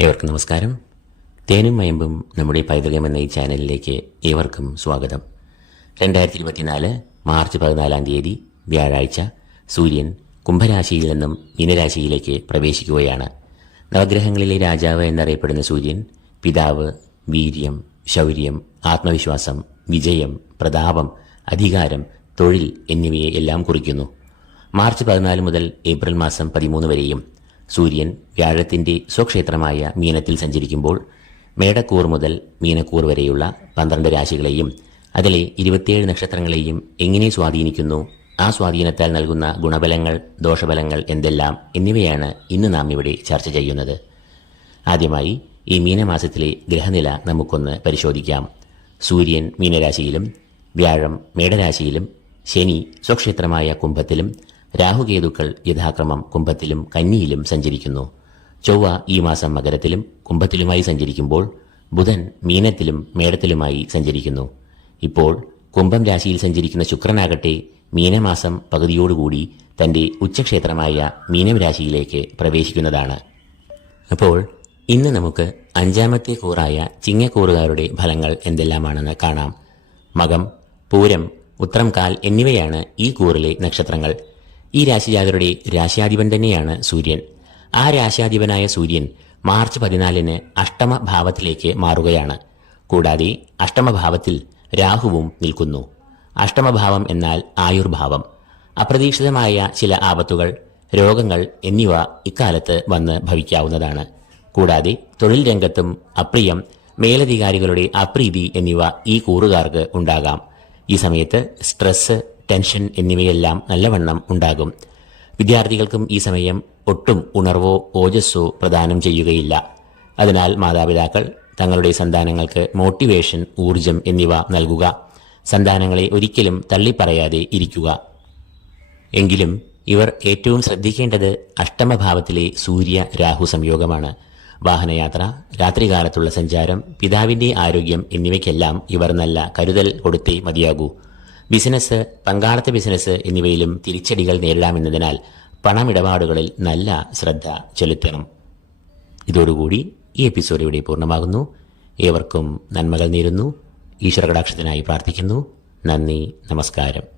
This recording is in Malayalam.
ഏവർക്കും നമസ്കാരം. തേനും മയമ്പും നമ്മുടെ പൈതൃകം എന്ന ഈ ചാനലിലേക്ക് ഏവർക്കും സ്വാഗതം. രണ്ടായിരത്തി ഇരുപത്തിനാല് മാർച്ച് പതിനാലാം തീയതി വ്യാഴാഴ്ച സൂര്യൻ കുംഭരാശിയിൽ നിന്നും മീനരാശിയിലേക്ക് പ്രവേശിക്കുകയാണ്. നവഗ്രഹങ്ങളിലെ രാജാവ് എന്നറിയപ്പെടുന്ന സൂര്യൻ പിതാവ് വീര്യം ശൗര്യം ആത്മവിശ്വാസം വിജയം പ്രതാപം അധികാരം തൊഴിൽ എന്നിവയെ എല്ലാം കുറിക്കുന്നു. മാർച്ച് പതിനാല് മുതൽ ഏപ്രിൽ മാസം പതിമൂന്ന് വരെയും സൂര്യൻ വ്യാഴത്തിന്റെ സ്വക്ഷേത്രമായ മീനത്തിൽ സഞ്ചരിക്കുമ്പോൾ മേടക്കൂർ മുതൽ മീനക്കൂർ വരെയുള്ള പന്ത്രണ്ട് രാശികളെയും അതിലെ ഇരുപത്തിയേഴ് നക്ഷത്രങ്ങളെയും എങ്ങനെ സ്വാധീനിക്കുന്നു? ആ സ്വാധീനത്താൽ നൽകുന്ന ഗുണബലങ്ങൾ ദോഷബലങ്ങൾ എന്തെല്ലാം എന്നിവയാണ് ഇന്ന് നാം ഇവിടെ ചർച്ച ചെയ്യുന്നത്. ആദ്യമായി ഈ മീനമാസത്തിലെ ഗ്രഹനില നമുക്കൊന്ന് പരിശോധിക്കാം. സൂര്യൻ മീനരാശിയിലും വ്യാഴം മേടരാശിയിലും ശനി സ്വക്ഷേത്രമായ കുംഭത്തിലും രാഹുകേതുക്കൾ യഥാക്രമം കുംഭത്തിലും കന്നിയിലും സഞ്ചരിക്കുന്നു. ചൊവ്വ ഈ മാസം മകരത്തിലും കുംഭത്തിലുമായി സഞ്ചരിക്കുമ്പോൾ ബുധൻ മീനത്തിലും മേടത്തിലുമായി സഞ്ചരിക്കുന്നു. ഇപ്പോൾ കുംഭം രാശിയിൽ സഞ്ചരിക്കുന്ന ശുക്രനാകട്ടെ മീനമാസം പകുതിയോടുകൂടി തന്റെ ഉച്ചക്ഷേത്രമായ മീനം രാശിയിലേക്ക് പ്രവേശിക്കുന്നതാണ്. അപ്പോൾ ഇന്ന് നമുക്ക് അഞ്ചാമത്തെ കൂറായ ചിങ്ങക്കൂറുകാരുടെ ഫലങ്ങൾ എന്തെല്ലാമാണെന്ന് കാണാം. മകം പൂരം ഉത്രംകാൽ എന്നിവയാണ് ഈ കൂറിലെ നക്ഷത്രങ്ങൾ. ഈ രാശിജാതരുടെ രാശിയാധിപൻ തന്നെയാണ് സൂര്യൻ. ആ രാശിയാധിപനായ സൂര്യൻ മാർച്ച് പതിനാലിന് അഷ്ടമ ഭാവത്തിലേക്ക് മാറുകയാണ്. കൂടാതെ അഷ്ടമഭാവത്തിൽ രാഹുവും നിൽക്കുന്നു. അഷ്ടമഭാവം എന്നാൽ ആയുർഭാവം. അപ്രതീക്ഷിതമായ ചില ആപത്തുകൾ രോഗങ്ങൾ എന്നിവ ഇക്കാലത്ത് വന്ന് ഭവിക്കാവുന്നതാണ്. കൂടാതെ തൊഴിൽ രംഗത്തും അപ്രിയം മേലധികാരികളുടെ അപ്രീതി എന്നിവ ഈ കൂറുകാർക്ക് ഉണ്ടാകാം. ഈ സമയത്ത് സ്ട്രെസ് ടെൻഷൻ എന്നിവയെല്ലാം നല്ലവണ്ണം ഉണ്ടാകും. വിദ്യാർത്ഥികൾക്കും ഈ സമയം ഒട്ടും ഉണർവോ ഓജസ്സോ പ്രദാനം ചെയ്യുകയില്ല. അതിനാൽ മാതാപിതാക്കൾ തങ്ങളുടെ സന്താനങ്ങൾക്ക് മോട്ടിവേഷൻ ഊർജം എന്നിവ നൽകുക. സന്താനങ്ങളെ ഒരിക്കലും തള്ളിപ്പറയാതെ ഇരിക്കുക. എങ്കിലും ഇവർ ഏറ്റവും ശ്രദ്ധിക്കേണ്ടത് അഷ്ടമഭാവത്തിലെ സൂര്യ രാഹു സംയോഗമാണ്. വാഹനയാത്ര രാത്രികാലത്തുള്ള സഞ്ചാരം പിതാവിന്റെ ആരോഗ്യം എന്നിവയ്ക്കെല്ലാം ഇവർ നല്ല കരുതൽ കൊടുത്തേ മതിയാകൂ. ബിസിനസ് പങ്കാളിത്ത ബിസിനസ് എന്നിവയിലും തിരിച്ചടികൾ നേരിടാമെന്നതിനാൽ പണമിടപാടുകളിൽ നല്ല ശ്രദ്ധ ചെലുത്തണം. ഇതോടുകൂടി ഈ എപ്പിസോഡ് ഇവിടെ പൂർണമാകുന്നു. ഏവർക്കും നന്മകൾ നേരുന്നു. ഈശ്വര കടാക്ഷത്തിനായി പ്രാർത്ഥിക്കുന്നു. നന്ദി നമസ്കാരം.